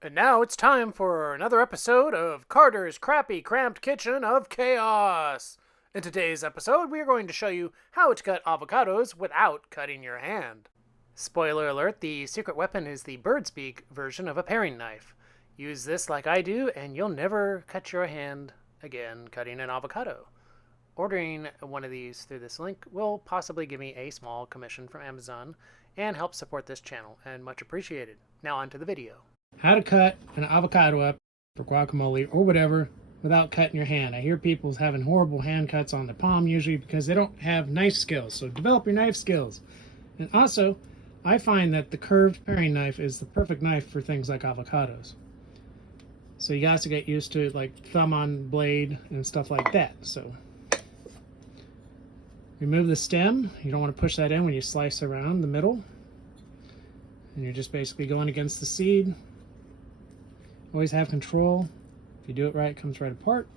And now it's time for another episode of Carter's Crappy Cramped Kitchen of Chaos. In today's episode, we are going to show you how to cut avocados without cutting your hand. Spoiler alert, the secret weapon is the bird's beak version of a paring knife. Use this like I do, and you'll never cut your hand again cutting an avocado. Ordering one of these through this link will possibly give me a small commission from Amazon and help support this channel, and much appreciated. Now on to the video. How to cut an avocado up for guacamole or whatever without cutting your hand. I hear people having horrible hand cuts on the palm usually because they don't have knife skills. So develop your knife skills. And also, I find that the curved paring knife is the perfect knife for things like avocados. So you got to get used to like thumb on blade and stuff like that. So remove the stem. You don't want to push that in when you slice around the middle. And you're just basically going against the seed. Always have control. If you do it right, it comes right apart.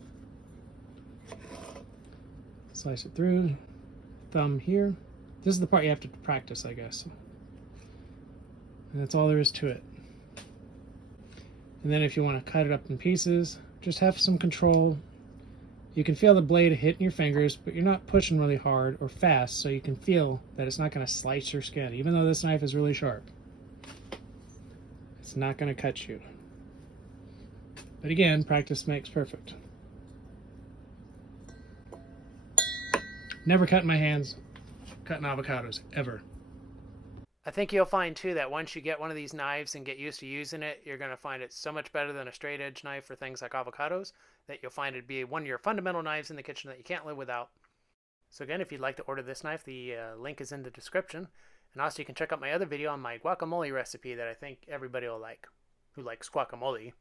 Slice it through. Thumb here. This is the part you have to practice, I guess. And that's all there is to it. And then if you want to cut it up in pieces, just have some control. You can feel the blade hitting your fingers, but you're not pushing really hard or fast, so you can feel that it's not going to slice your skin. Even though this knife is really sharp, it's not going to cut you. But again, practice makes perfect. Never cut my hands cutting avocados, ever. I think you'll find too that once you get one of these knives and get used to using it, you're going to find it so much better than a straight edge knife for things like avocados that you'll find it be one of your fundamental knives in the kitchen that you can't live without. So again, if you'd like to order this knife, the link is in the description. And also you can check out my other video on my guacamole recipe that I think everybody will like, who likes guacamole.